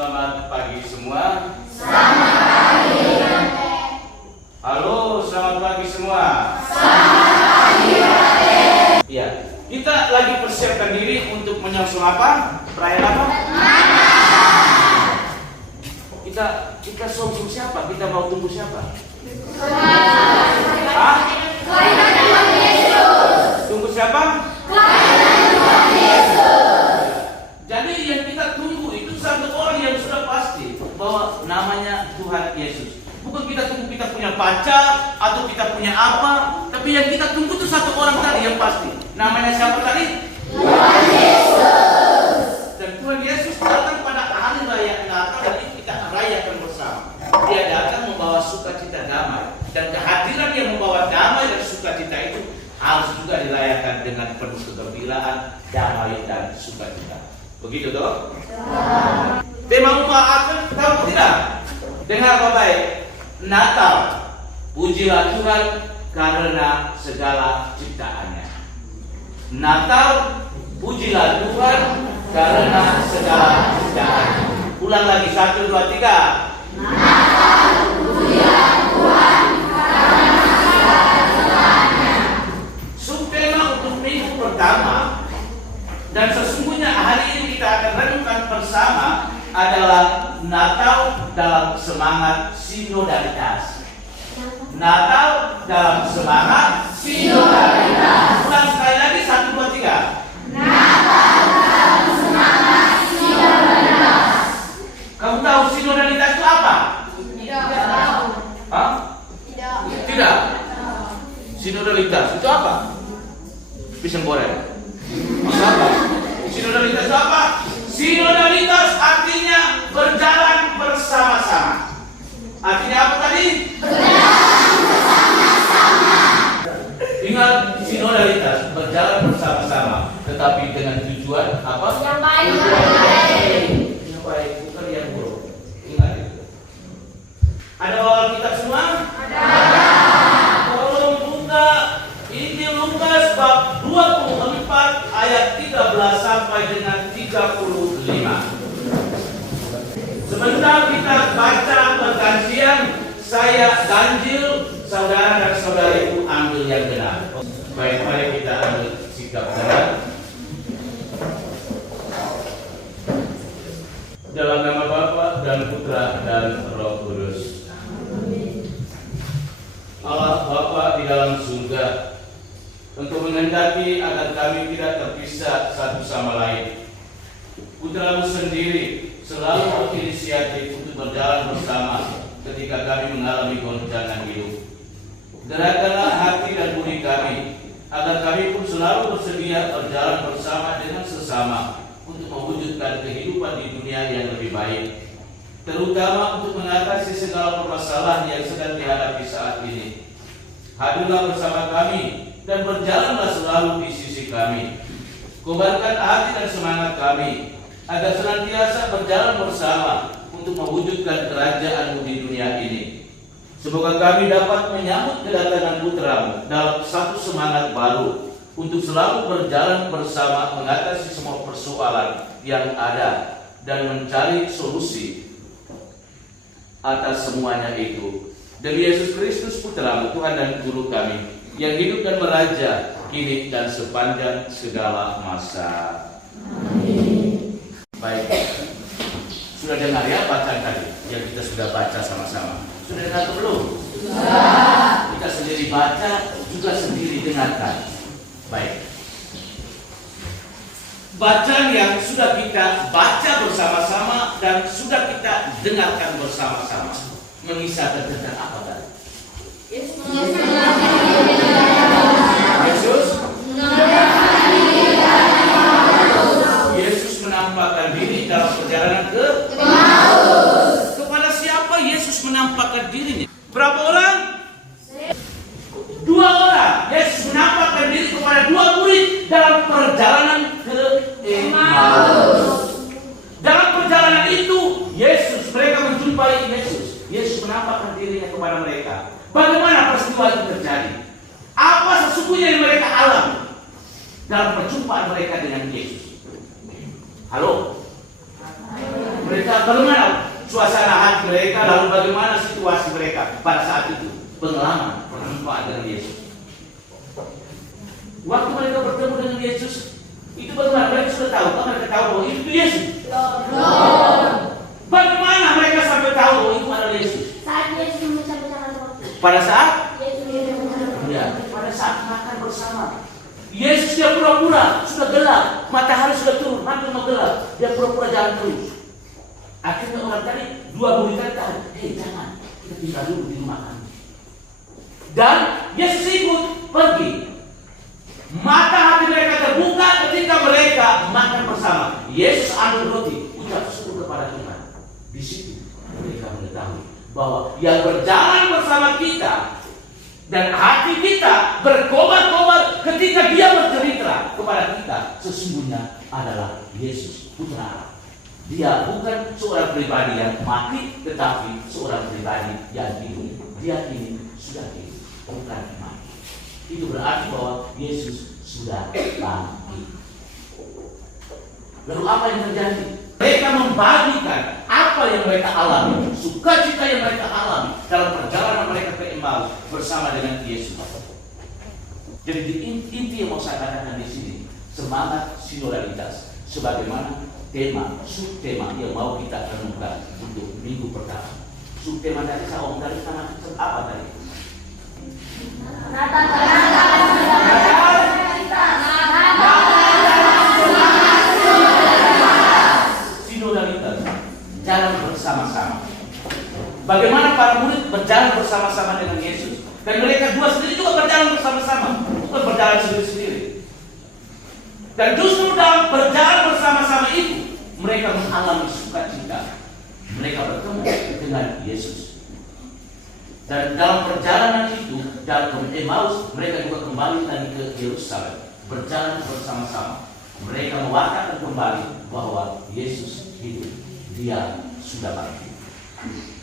Selamat pagi semua. Selamat pagi. Halo, selamat pagi semua. Selamat pagi, Raden. Ya, kita lagi persiapkan diri untuk menyongsong apa? Perayaan apa? Kita songsong siapa? Kita mau tunggu siapa? Hah? Kelahiran Tuhan Yesus. Tunggu siapa? Kelahiran Tuhan Yesus. Jadi yang kita tunggu itu satu orang yang sudah pasti bahwa namanya Tuhan Yesus. Bukan kita tunggu kita punya pacar atau kita punya apa, tapi yang kita tunggu itu satu orang tadi yang pasti. Namanya siapa tadi? Tuhan Yesus. Dan Tuhan Yesus datang pada hari raya Natal dan ini kita rayakan bersama. Dia datang membawa sukacita damai, dan kehadiran yang membawa damai dan sukacita itu harus juga dirayakan dengan penuh kegembiraan, damai dan sukacita. Begitu toh? Tema Upah Akan tahu tidak? Dengar baik-baik. Natal, pujilah Tuhan karena segala ciptaannya. Natal, pujilah Tuhan karena segala ciptaannya. Ulang lagi, 1, 2, 3. Natal, pujilah Tuhan karena segala ciptaannya. Subtema untuk minggu pertama, dan sesungguhnya hari ini kita akan renungkan bersama adalah Natal dalam semangat sinodalitas. Natal dalam semangat sinodalitas. Ulang sekali lagi, 1, 2, 3. Natal dalam semangat sinodalitas. Kamu tahu sinodalitas itu apa? Tidak tahu. Hah? Tidak. Sinodalitas itu apa? Pisang goreng. Itu apa? Sinodalitas itu apa? Sinodalitas artinya berjalan bersama-sama. Artinya apa tadi? Berjalan bersama-sama. Ingat, sinodalitas berjalan bersama-sama, tetapi dengan tujuan apa? Yang baik. Yang baik, bukan yang buruk. Ingat itu. Ada bawah kita semua? Ada. Tolong buka Injil Lukas bab 24 ayat 13 sampai dengan 35. Sebentar kita baca pergantian, saya ganjil, saudara dan saudariku ambil yang benar. Baik-baik kita ambil sikap benar. Dalam nama Bapa dan Putra dan Roh Kudus. Allah Bapa di dalam surga, untuk menghendaki agar kami tidak terpisah satu sama lain. Putra-Mu sendiri selalu berinisiatif untuk berjalan bersama ketika kami mengalami goncangan hidup. Gerakkanlah hati dan budi kami, agar kami pun selalu bersedia berjalan bersama dengan sesama untuk mewujudkan kehidupan di dunia yang lebih baik, terutama untuk mengatasi segala permasalahan yang sedang dihadapi saat ini. Hadirlah bersama kami dan berjalanlah selalu di sisi kami. Kobarkan hati dan semangat kami agar senantiasa berjalan bersama untuk mewujudkan kerajaan-Mu di dunia ini. Semoga kami dapat menyambut kedatangan Putra-Mu dalam satu semangat baru untuk selalu berjalan bersama mengatasi semua persoalan yang ada dan mencari solusi atas semuanya itu. Demi Yesus Kristus Putra-Mu, Tuhan dan Guru kami, yang hidup dan meraja kini dan sepanjang segala masa. Amin. Baik, sudah dengar ya bacaan tadi yang kita sudah baca sama-sama? Sudah dengar atau belum? Sudah. Kita sendiri baca, juga sendiri dengarkan. Baik, bacaan yang sudah kita baca bersama-sama dan sudah kita dengarkan bersama-sama mengisahkan tentang apa tadi? Yesus menampakkan diri dalam perjalanan ke Emmaus. Kepada siapa Yesus menampakkan dirinya? Berapa orang? 2 orang. Yesus menampakkan diri kepada 2 murid dalam perjalanan ke Emmaus. Dalam perjalanan itu, mereka menjumpai Yesus. Yesus menampakkan dirinya kepada mereka. Bagaimana peristiwa itu terjadi? Apa sesungguhnya yang mereka alami dalam perjumpaan mereka dengan Yesus? Halo? Mereka bagaimana suasana hati mereka, lalu bagaimana situasi mereka pada saat itu. Pengalaman berjumpa dengan Yesus. Waktu mereka bertemu dengan Yesus, itu bagaimana? Mereka sudah tahu, mereka tahu bahwa itu Yesus. Bagaimana mereka sampai tahu bahwa itu adalah Yesus? Saat Yesus mengucapkan roti. Pada saat? Yesus mengucapkan roti. Ya, pada saat makan bersama. Yesus dia pura-pura sudah gelap, matahari sudah turun, makin mau gelap, dia pura-pura jalan terus. Akhirnya orang tadi dua murid tadi tahu, jangan, kita tinggal dulu di rumah kami. Dan Yesus ikut pergi. Mata hati mereka terbuka ketika mereka makan bersama. Yesus ambil roti, ucap syukur kepada Tuhan. Di situ mereka mengetahui bahwa yang berjalan bersama kita dan hati kita berkobar-kobar ketika dia bercerita kepada kita, sesungguhnya adalah Yesus Putra Allah. Dia bukan seorang pribadi yang mati, tetapi seorang pribadi yang hidup. Dia ini sudah hidup, bukan mati. Itu berarti bahwa Yesus sudah bangkit. Lalu apa yang terjadi? Mereka membagikan apa yang mereka alami, sukacita yang mereka alami dalam perjalanan mereka ke Emmaus bersama dengan Yesus. Jadi inti yang mau saya katakan di sini, semangat sinodalitas sebagaimana tema, subtema yang mau kita renungkan untuk minggu pertama. Subtema dari saya omong dari sama apa tadi? Sinodalitas, jalan bersama-sama. Bagaimana para murid berjalan bersama-sama dengan Yesus, dan mereka dua sendiri juga berjalan bersama-sama, bukan berjalan sendiri-sendiri. Dan justru dalam berjalan bersama-sama itu, mereka mengalami sukacita. Mereka bertemu dengan Yesus. Dan dalam perjalanan itu, dalam Emmaus, mereka juga kembali lagi ke Yerusalem, berjalan bersama-sama. Mereka mewakilkan kembali bahwa Yesus hidup, Dia sudah bangkit.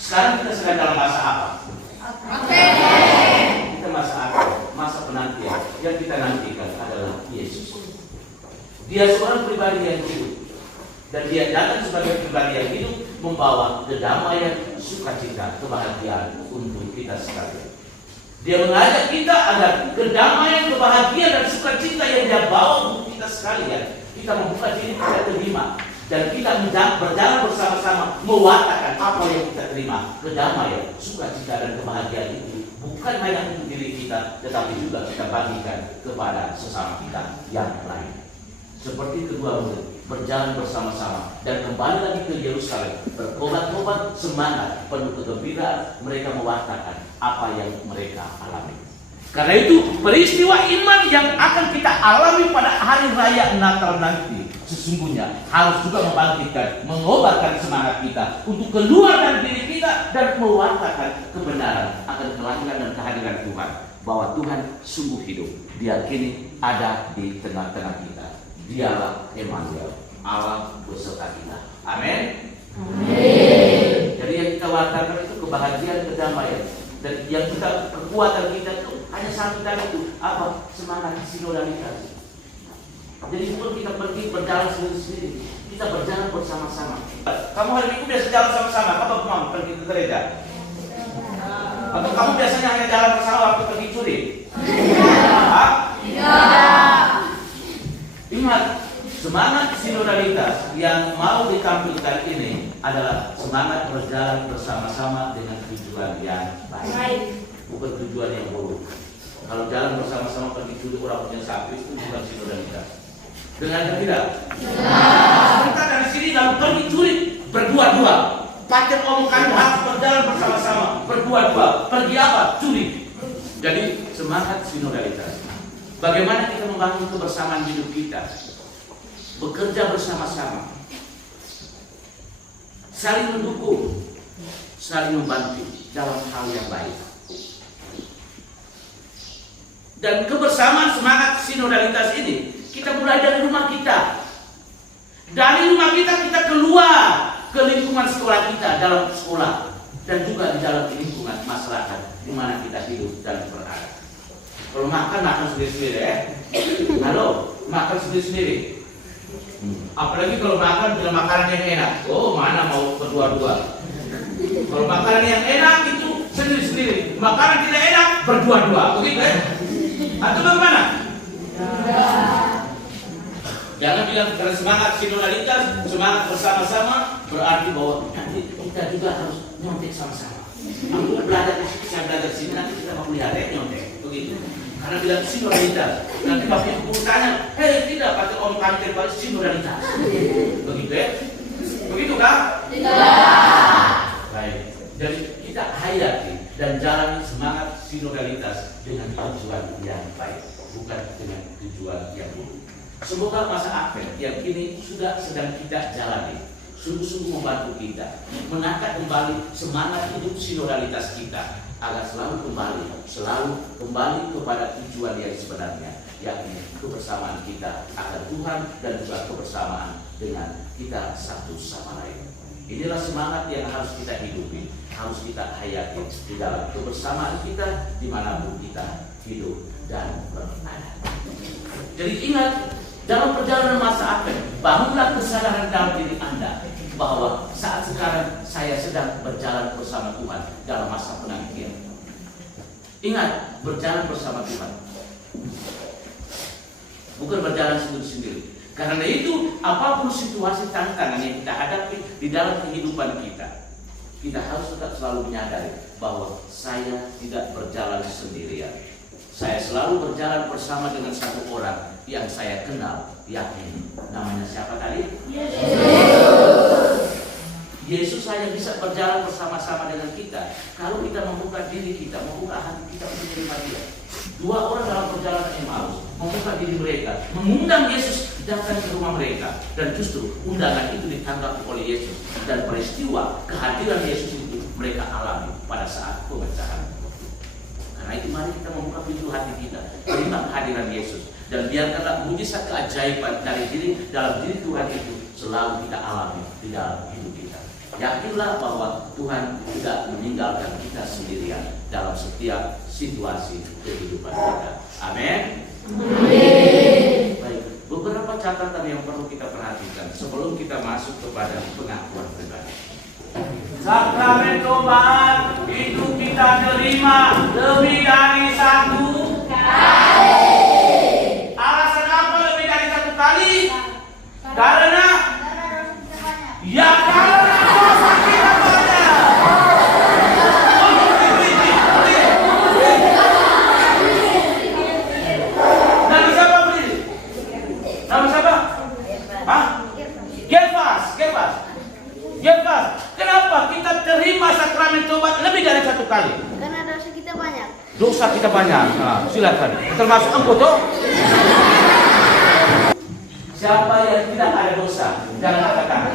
Sekarang kita sedang dalam masa apa? Kita masa apa? Masa penantian. Yang kita nantikan adalah Yesus. Dia seorang pribadi yang hidup, dan dia datang sebagai pribadi yang hidup, membawa kedamaian, sukacita, kebahagiaan untuk kita sekalian. Dia mengajak kita agar kedamaian, kebahagiaan, dan sukacita yang dia bawa untuk kita sekalian, kita membuka diri kita terima, dan kita berjalan bersama-sama mewakilkan apa yang kita terima. Kedamaian, sukacita, dan kebahagiaan itu bukan hanya untuk diri kita, tetapi juga kita bagikan kepada sesama kita yang lain. Seperti kedua murid berjalan bersama-sama dan kembali lagi ke Yerusalem, berkobar-kobar semangat, penuh kegembiraan, mereka mewakilkan apa yang mereka alami. Karena itu peristiwa iman yang akan kita alami pada hari raya Natal nanti sesungguhnya harus juga membangkitkan, mengobarkan semangat kita untuk keluar dari diri kita dan mewakilkan kebenaran akan kelahiran dan kehadiran Tuhan, bahwa Tuhan sungguh hidup, Dia kini ada di tengah-tengah kita. Dialah Emmanuel, Allah beserta kita. Amin. Jadi yang kita wakilkan itu kebahagiaan, kedamaian, dan yang kita kekuatan kita itu hanya satu tadi itu apa? Semangat sinodalitas. Jadi bukan kita pergi berjalan sendiri-sendiri, kita berjalan bersama-sama. Kamu hari Minggu biasa jalan sama-sama, apa mau pergi ke gereja? Atau kamu biasanya hanya jalan bersama waktu pergi curi? Ingat, semangat sinodalitas yang mau ditampilkan ini adalah semangat berjalan bersama-sama dengan tujuan yang baik, bukan tujuan yang buruk. Kalau jalan bersama-sama pergi curi orang punya sapi itu bukan sinodalitas. Dengan tidak? Kita dari sini lalu pergi curi berdua-dua. Pacar omongkan harus berjalan bersama-sama, berdua-dua. Pergi apa? Curi. Jadi semangat sinodalitas. Bagaimana kita membangun kebersamaan hidup kita, bekerja bersama-sama, saling mendukung, saling membantu dalam hal yang baik. Dan kebersamaan semangat sinodalitas ini kita mulai dari rumah kita. Dari rumah kita keluar ke lingkungan sekolah kita, dalam sekolah, dan juga di dalam lingkungan masyarakat di mana kita hidup dan berada. Kalau makan sendiri-sendiri ya. Halo, makan sendiri-sendiri. Apalagi kalau makan dengan makanan yang enak. Oh, mana mau berdua-dua. Kalau makanan yang enak itu sendiri-sendiri. Makanan tidak enak berdua-dua. Begitu ya? Atau bagaimana? Jangan bilang karena semangat sinodalitas, semangat bersama-sama berarti bahwa nanti kita juga harus nyontek sama-sama. Aku belajar, saya belajar sini nanti kita mau pelihara nyontek. Begitu. Karena bilang sinodalitas, nanti waktu itu guru tanya, hei tidak pakai om kami terbaik sinodalitas. Begitu ya? Begitu kan? Tidak. Baik. Jadi kita hayati dan jalani semangat sinodalitas dengan tujuan yang baik, bukan dengan tujuan yang buruk. Semoga masa Advent yang kini sedang kita jalani sungguh-sungguh membantu kita menata kembali semangat hidup sinodalitas kita agar selalu kembali kepada tujuan yang sebenarnya, yakni kebersamaan kita akan Tuhan dan juga kebersamaan dengan kita satu sama lain. Inilah semangat yang harus kita hidupi, harus kita hayati di dalam kebersamaan kita dimanapun kita hidup dan berada. Jadi ingat, dalam perjalanan masa Advent, bangunlah kesadaran dalam diri Anda bahwa saat sekarang saya sedang berjalan bersama Tuhan dalam masa penantian. Ingat, berjalan bersama Tuhan, bukan berjalan sendiri-sendiri. Karena itu, apapun situasi tantangan yang kita hadapi di dalam kehidupan kita, kita harus tetap selalu menyadari bahwa saya tidak berjalan sendirian. Saya selalu berjalan bersama dengan satu orang yang saya kenal, yakni namanya siapa tadi? Yesus hanya bisa berjalan bersama-sama dengan kita kalau kita membuka diri kita, membuka hati kita untuk menerima Dia. Dua orang dalam perjalanan Emmaus membuka diri mereka, mengundang Yesus datang ke rumah mereka, dan justru undangan itu ditanggapi oleh Yesus, dan peristiwa kehadiran Yesus itu mereka alami pada saat pemecahan. Karena itu mari kita membuka pintu hati kita, terima kehadiran Yesus, dan biarkanlah mujizat keajaiban dari dalam diri Tuhan itu selalu kita alami di dalam hidup kita. Yakinlah bahwa Tuhan tidak meninggalkan kita sendirian dalam setiap situasi kehidupan kita. Amin. Baik, beberapa catatan yang perlu kita perhatikan sebelum kita masuk kepada pengakuan pribadi. Sakramen tobat itu kita terima lebih dari satu kali. Alasan apa lebih dari satu kali? Karena ya karena dosa kita banyak. Nama siapa berdiri? Nama siapa? Hah? Gefas. Kenapa kita terima sakramen tobat lebih dari satu kali? Karena dosa kita banyak. Dosa kita banyak. Nah, silakan. Termasuk engkau toh? Siapa yang tidak ada dosa? Jangan katakan.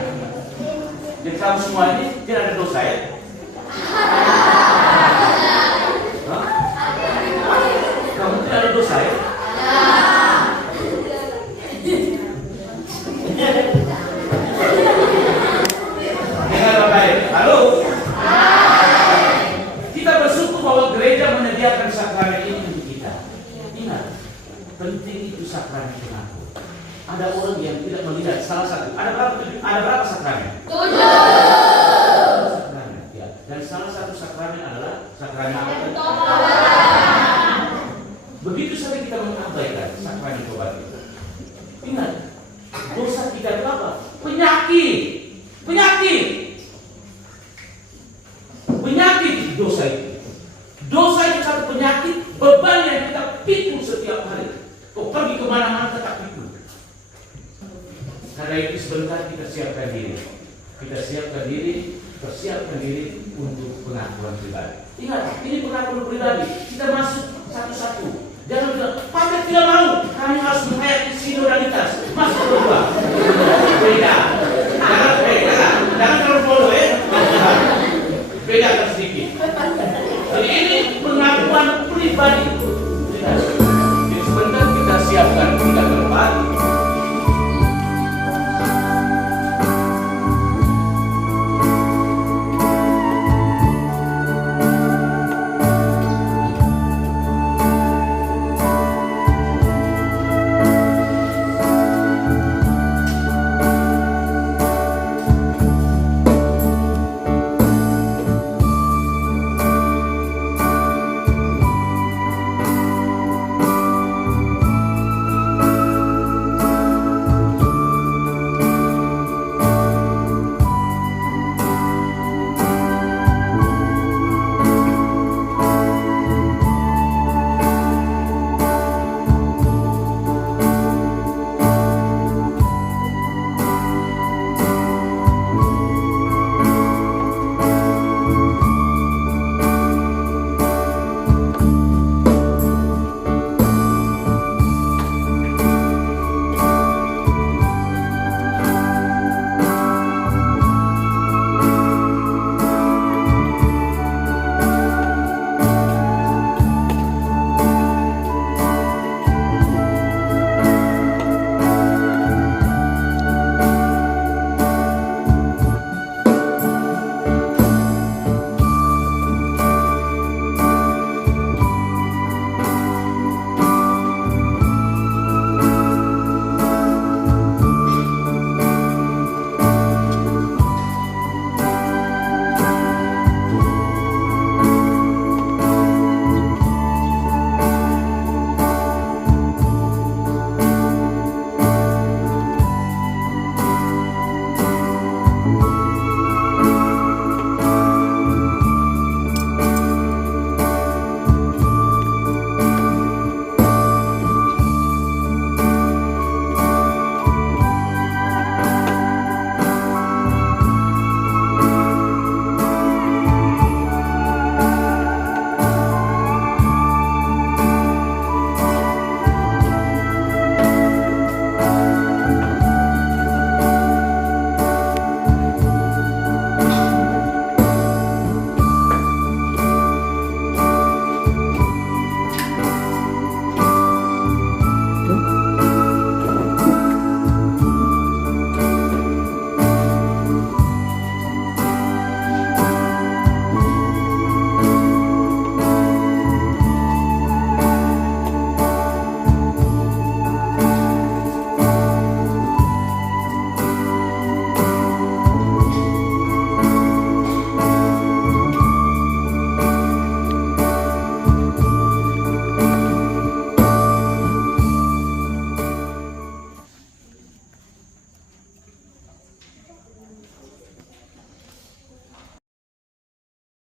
Jadi kamu semua ini tidak ada dosa ya? Hah? Kamu tidak ada dosa ya? Dengar baik. Halo? Kita bersyukur bahwa gereja menyediakan sakramen ini untuk kita. Ingat, penting itu sakramen pengakuan. Ada orang yang tidak melihat salah satu. Ada berapa sakramen? 7. Sakramen, ya. Dan salah satu sakramen adalah sakramen apa? Begitu saja kita mengabaikan sakramen tobat itu. Ingat, dosa kita itu apa? Penyakit dosa itu. Dosa itu satu penyakit, beban yang kita pikul setiap hari. Kau pergi kemana-mana tetap pikul. Karena itu sebentar kita siapkan diri. Persiapkan diri untuk pengakuan pribadi. Ingat, ini pengakuan pribadi. Kita masuk satu-satu. Jangan bilang, Pak tidak mau. Kami harus menghayati sinodalitas.